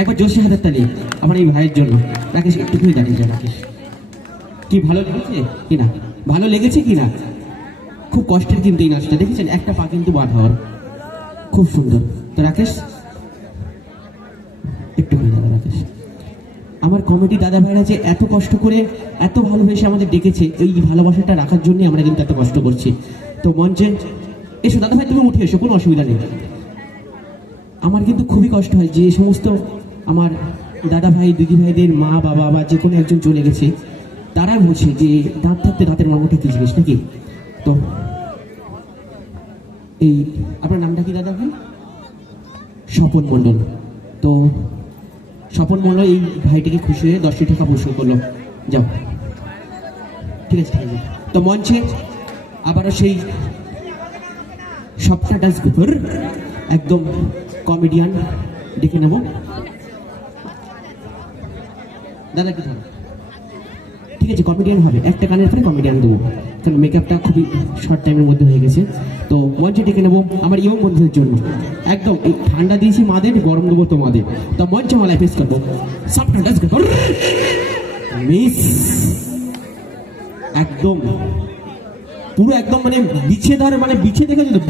একবার জোশে হাতের তালি আমার এই ভাইয়ের জন্য। রাকেশ, একটুখানি দাঁড়িয়ে যা রাকেশ। কি ভালো লেগেছে? কি না? ভালো লেগেছে কি না? খুব কষ্টের কিন্তু এই নাচটা। দেখেছেন? একটা পা কিন্তু বাঁধা হওয়ার খুব সুন্দর। তো রাকেশ, একটুখানি দাদা রাকেশ। আমার কমেডি দাদা ভাইরা যে এত কষ্ট করে, এত ভালোবেসে আমাদের ডেকেছে, এই ভালোবাসাটা রাখার জন্যই আমরা কিন্তু এত কষ্ট করছি। তো মঞ্চে এসো দাদা ভাই, তুমি উঠে এসো, কোনো অসুবিধা নেই। আমার কিন্তু খুবই কষ্ট হয় যে সমস্ত আমার দাদা ভাই দিদি ভাইদের মা, বাবা, বা যে কোনো একজন চলে গেছে তারা বোঝে যে দাঁত থাকতে দাঁতের মর্মটা কি জিনিস নাকি? তো এই, আপনার নামটা কি দাদা ভাই? স্বপন মণ্ডল। তো স্বপন মণ্ডল এই ভাইটিকে খুশি হয়ে দশটি টাকা পুরস্কার করল। যাও। ঠিক আছে ঠিক আছে। তো মঞ্চে আবারও সেই সবটা ডান্স গ্রুপের একদম কমেডিয়ান ডেকে নেব। দাদা ধরো? ঠিক আছে কমেডিয়ান হবে। একটা গানের পরে কমেডিয়ান দেবো। কারণ মেকআপটা খুবই শর্ট টাইমের মধ্যে হয়ে গেছে। তো মঞ্চে ডেকে নেব আমার ইয়ং বন্ধুদের জন্য। একদম, এই ঠান্ডা দিয়েছি মাদের, গরম দেবো তোমাদের তো মঞ্চে আমার লাইফ করব। সব ঠান্ডা মিস একদম। পুরো একদম মানে বিছে ধারে মানে বিছে দেখেছ তো